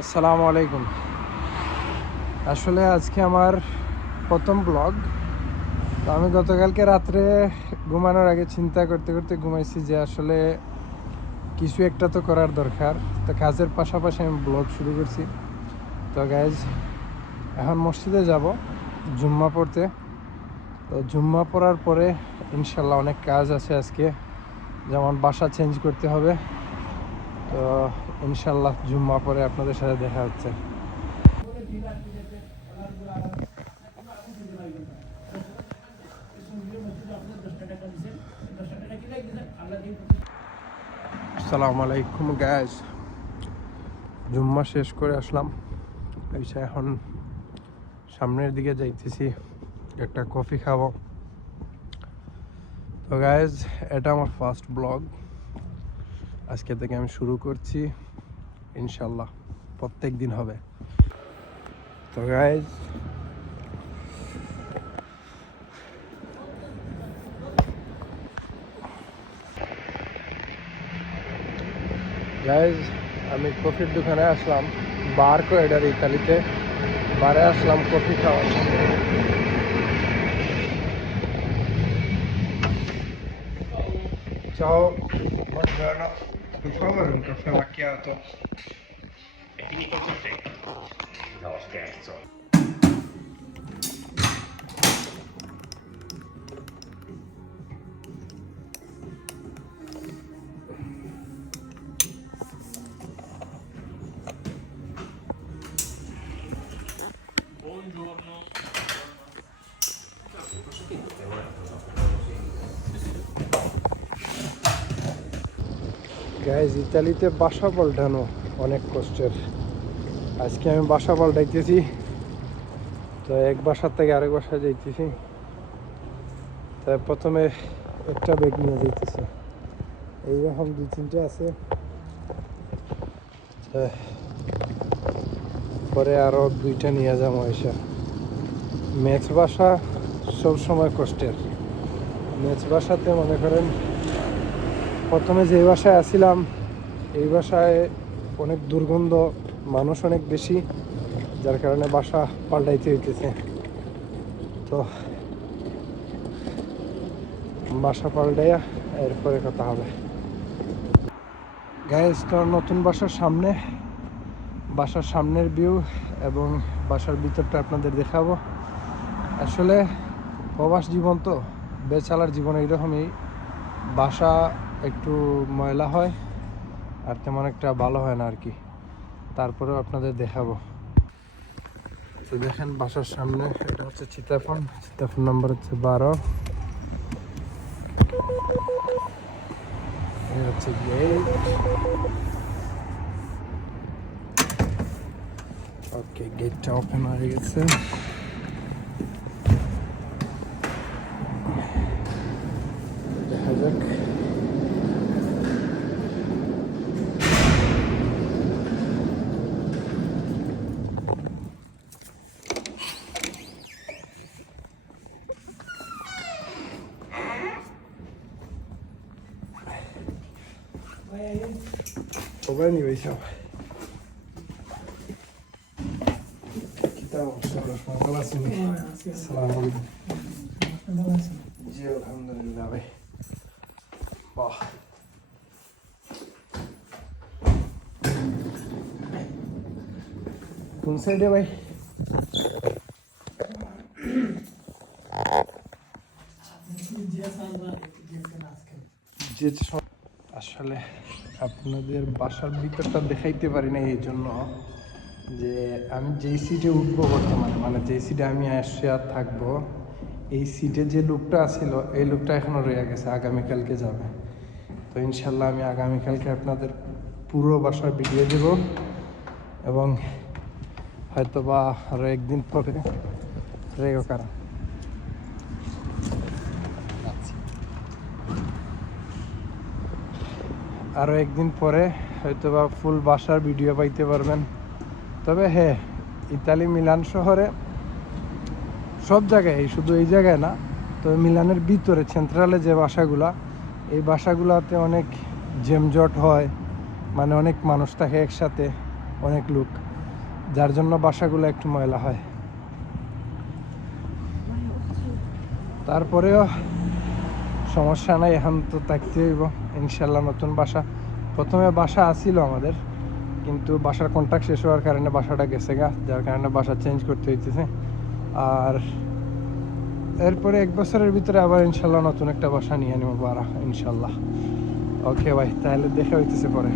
আসসালামু আলাইকুম। আসলে আজকে আমার প্রথম ব্লগ। তো আমি গতকালকে রাত্রে ঘুমানোর আগে চিন্তা করতে করতে ঘুমাইছি যে আসলে কিছু একটা তো করার দরকার। তো কাজের পাশাপাশি আমি ব্লগ শুরু করছি। তো গাইজ, এখন মসজিদে যাব জুম্মা পড়তে। তো জুম্মা পড়ার পরে ইনশাল্লাহ অনেক কাজ আছে আজকে, যেমন বাসা চেঞ্জ করতে হবে। তো ইনশাল্লাহ জুম্মা পরে আপনাদের সাথে দেখা হচ্ছে। আসসালামু আলাইকুম গাইজ, জুম্মা শেষ করে আসলাম। এখন সামনের দিকে যাইতেছি, একটা কফি খাবো। তো গাইজ, এটা আমার ফার্স্ট ব্লগ। আজকে থেকে আমি শুরু করছি, ইনশাল্লাহ প্রত্যেক দিন হবে। তো গাইজ, আমি কফির দোকানে আসলাম, বার কয়েডার ইতালিতে। বারে আসলাম কফি খাওয়ার। Ciao, buongiorno. Per favore un caffè macchiato. È finito il caffè? No, scherzo. Buongiorno. Guys, ইতালিতে বাসা পাল্টানো অনেক কষ্টের। আজকে আমি বাসা পাল্টাইতেছি। তো এক বাসার থেকে আরেক বাসায় যাইতেছি। তাই প্রথমে একটা ব্যাগ নিয়ে যাইতেছি, এইরকম 2-3টে আছে। পরে আরো 2টা নিয়ে যাবো। এসে ম্যাক্স বাসা সবসময় কষ্টের। ম্যাক্স বাসাতে মনে করেন, প্রথমে যে বাসায় আসছিলাম এই বাসায় অনেক দুর্গন্ধ, মানুষ অনেক বেশি, যার কারণে বাসা পাল্টাইতে হইতেছে। তো বাসা পাল্টাইয়া এরপরে কথা হবে। গাইজ, তো নতুন বাসার সামনে, বাসার সামনের ভিউ এবং বাসার ভিতরটা আপনাদের দেখাবো। আসলে প্রবাস জীবন তো, বেচালার জীবন এইরকমই। বাসা একটু ময়লা হয় আর তেমন একটা ভালো হয় না আর কি। তারপরেও আপনাদের দেখাবো। তো দেখেন বাসার সামনে, এটা হচ্ছে চিতাফোন নাম্বার হচ্ছে 12। এই হচ্ছে গেট। ওকে, গেটটা ওপেন হয়ে গেছে। দেখা যাক। Vabbè, mi siamo. Kitamo, Assalamu alaikum. জি আলহামদুলিল্লাহ ভাই। বাহ, কোন সাইডে ভাই? আসলে আপনাদের বাসার ভিতরটা দেখাইতে পারি না, এই জন্য যে আমি যেই সিটে উঠবো বর্তমানে, মানে যেই সিটে আমি এসে আর থাকবো, এই সিটে যে লোকটা আছিল, এই লোকটা এখনো রয়ে গেছে, আগামীকালকে যাবে। তো ইনশাল্লাহ আমি আগামীকালকে আপনাদের পুরো বাসার ভিডিও দেব, এবং হয়তো বা আরো একদিন পরে রেগো কারা আরও একদিন পরে হয়তো বা ফুল বাসার ভিডিও পাইতে পারবেন। তবে হ্যাঁ, ইতালি মিলান শহরে সব জায়গায়, শুধু এই জায়গায় না, তবে মিলানের ভিতরে সেন্ট্রালে যে বাসাগুলা, এই বাসাগুলাতে অনেক জ্যামজট হয়, মানে অনেক মানুষ থাকে একসাথে, অনেক লোক। যার জন্য বাসাগুলো একটু ময়লা হয়। তারপরেও সমস্যা নাই, এখন তো থাকতে হইব ইনশাল্লাহ। নতুন বাসা, প্রথমে বাসা আসিল আমাদের, কিন্তু বাসার কন্ট্রাক্ট শেষ হওয়ার কারণে বাসাটা গেছে গা, যার কারণে বাসা চেঞ্জ করতে হইতেছে। আর এরপরে 1 বছরের ভিতরে আবার ইনশাল্লাহ নতুন একটা বাসা নিয়ে নেবো বারা ইনশাল্লাহ। ওকে ভাই, তাহলে দেখা হইতেছে পরে।